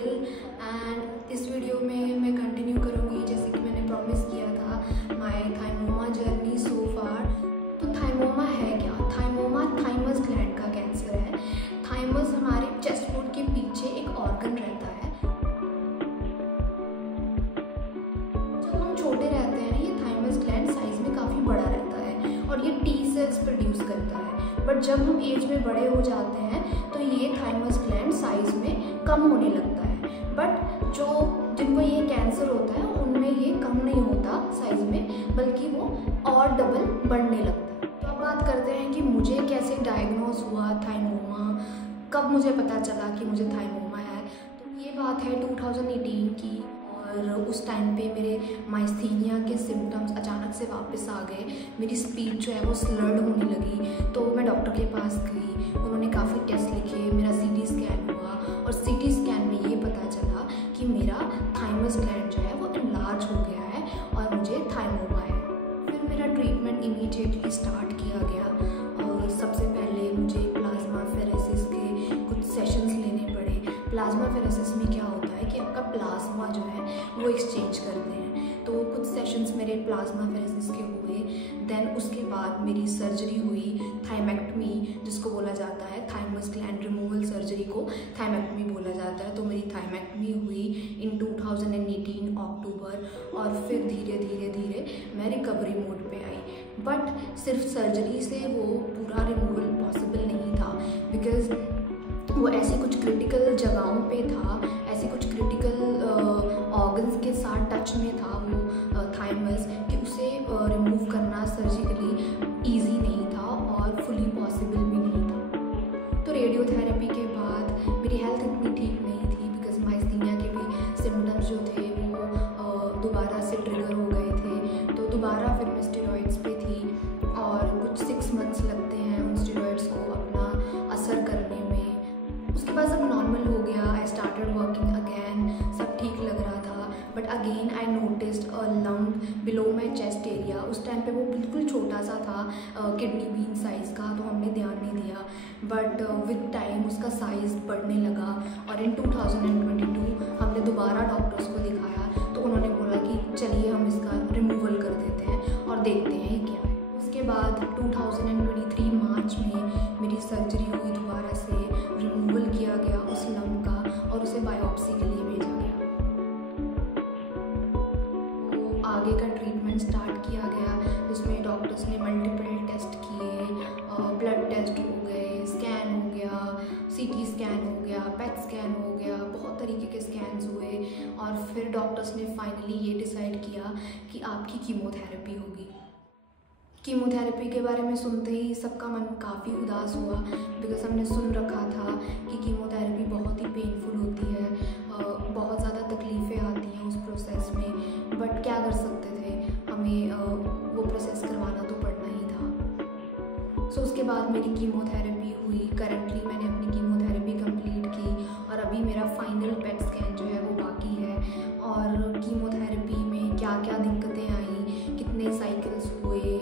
दिल। एंड इस वीडियो में मैं कंटिन्यू करूँगी जैसे कि मैंने प्रॉमिस किया था माय थाइमोमा जर्नी सो फार। तो थाइमोमा है क्या? थाइमोमा थाइमस ग्लैंड का कैंसर है। थाइमस हमारे चेस्ट बोन के पीछे एक ऑर्गन रहता है। जब हम छोटे रहते हैं ये थाइमस ग्लैंड साइज में काफ़ी बड़ा रहता है और ये टी सेल्स प्रोड्यूस करता है। बट जब हम एज में बड़े हो जाते हैं तो ये थाइमस ग्लैंड साइज में कम होने लगता है। बट जिनको ये कैंसर होता है उनमें ये कम नहीं होता साइज में, बल्कि वो और डबल बढ़ने लगता है। तो अब बात करते हैं कि मुझे कैसे डायग्नोज हुआ थाइमोमा, कब मुझे पता चला कि मुझे थाइमोमा है। तो ये बात है 2018 की, और उस टाइम पे मेरे माइस्थीनिया के सिम्टम्स अचानक से वापस आ गए। मेरी स्पीच जो है वो स्लर्ड होने लगी। तो मैं डॉक्टर के पास गई, उन्होंने काफ़ी टेस्ट लिखे, मेरा सीटी स्कैन हुआ और सीटी स्कैन में ये पता चला कि मेरा थाइमस ग्लैंड जो है वो एनलार्ज हो गया है और मुझे थाइमोमा है। फिर मेरा ट्रीटमेंट इमीडिएटली स्टार्ट किया गया और सबसे पहले मुझे प्लाज्मा फेरेसिस के कुछ सेशंस लेने पड़े। प्लाज्मा फेरेसिस में क्या होता है कि आपका प्लाज्मा जो है वो एक्सचेंज करते हैं। तो कुछ सेशंस मेरे प्लाज्मा फेरेसिस के हुए। देन उसके बाद मेरी सर्जरी हुई, थाइमेक्टमी जिसको बोला जाता है, थाइमस ग्लैंड रिमूवल सर्जरी को थाइमेक्टमी बोला जाता है। तो मेरी थाइमेक्टमी हुई इन 2018 अक्टूबर और फिर धीरे धीरे मैं रिकवरी मोड पे आई। बट सिर्फ सर्जरी से वो पूरा रिमूवल पॉसिबल नहीं था, बिकॉज वो ऐसी कुछ क्रिटिकल जगहों पे था, ऐसी कुछ क्रिटिकल ऑर्गन्स के साथ टच में था वो थाइमस, कि उसे रिमूव करना सर्जिकली इजी नहीं था और फुली पॉसिबल भी नहीं था। तो रेडियोथेरेपी के बाद मेरी हेल्थ इतनी ठीक नहीं थी, बिकॉज माइस्थीनिया के भी सिम्टम्स जो थे वो दोबारा से ट्रिगर हो गए थे। तो दोबारा फिर मैं स्टेरॉइड्स पे थी और कुछ 6 मंथ्स लगते हैं उन स्टेरॉइड्स को अपना असर करने में। उसके बाद सब नॉर्मल हो गया, आई स्टार्टेड वर्किंग अगैन, सब ठीक लग रहा था। But again I noticed a lump below my chest area. उस टाइम पे वो बिल्कुल छोटा सा था, किडनी बीन साइज़ का, तो हमने ध्यान नहीं दिया। बट विद टाइम उसका साइज़ बढ़ने लगा और इन 2022 हमने दोबारा डॉक्टर्स को दिखाया। तो उन्होंने बोला कि चलिए हम इसका रिमूवल कर देते हैं और देखते हैं ये क्या है। उसके बाद 2023 मार्च में मेरी सर्जरी हुई, दोबारा से रिमूवल किया गया उस लम्प का और उसे बायोप्सी के लिए भेजा गया। तो आगे का ट्रीटमेंट स्टार्ट किया गया, जिसमें डॉक्टर्स ने मल्टीपल टेस्ट किए, ब्लड टेस्ट हो गए, स्कैन हो गया, सीटी स्कैन हो गया, पेट स्कैन हो गया, बहुत तरीके के स्कैन्स हुए। और फिर डॉक्टर्स ने फाइनली ये डिसाइड किया कि आपकी कीमोथेरेपी होगी। कीमोथेरेपी के बारे में सुनते ही सबका मन काफ़ी उदास हुआ, बिकॉज हमने सुन रखा था कि कीमोथेरेपी बहुत ही पेनफुल होती है, बहुत ज़्यादा तकलीफ़ें आती हैं उस प्रोसेस में। बट क्या कर सकते थे, हमें वो प्रोसेस करवाना तो पड़ना ही था। सो उसके बाद मेरी कीमोथेरेपी हुई। करंटली मैंने अपनी कीमोथेरेपी कंप्लीट की और अभी मेरा फाइनल पेट स्कैन जो है वो बाकी है। और कीमोथेरेपी में क्या क्या दिक्कतें आई, कितने साइकिल्स हुए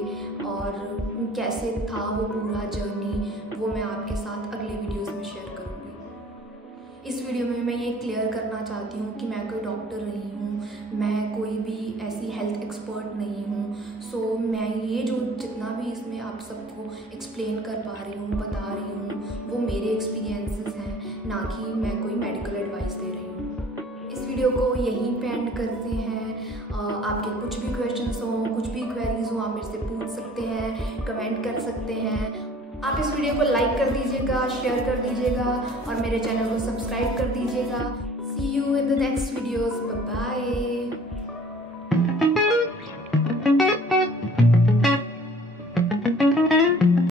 और कैसे था वो पूरा जर्नी, वो मैं आपके साथ अगले वीडियोस में शेयर करूँगी। इस वीडियो में मैं ये क्लियर करना चाहती हूँ कि मैं कोई डॉक्टर नहीं हूँ, मैं कोई भी ऐसी हेल्थ एक्सपर्ट नहीं हूँ। सो मैं ये जो जितना भी इसमें आप सबको एक्सप्लेन कर पा रही हूँ, बता रही हूँ, वो मेरे एक्सपीरियंसेस हैं, ना कि मैं कोई मेडिकल एडवाइस दे रही हूँ। इस वीडियो को यहीं पे एंड करते हैं। आपके कुछ भी क्वेश्चंस हों, कुछ भी क्वेरीज हो, आप मेरे से पूछ सकते हैं, कमेंट कर सकते हैं। आप इस वीडियो को लाइक कर दीजिएगा, शेयर कर दीजिएगा और मेरे चैनल को सब्सक्राइब कर दीजिएगा। See you in the next videos, bye bye.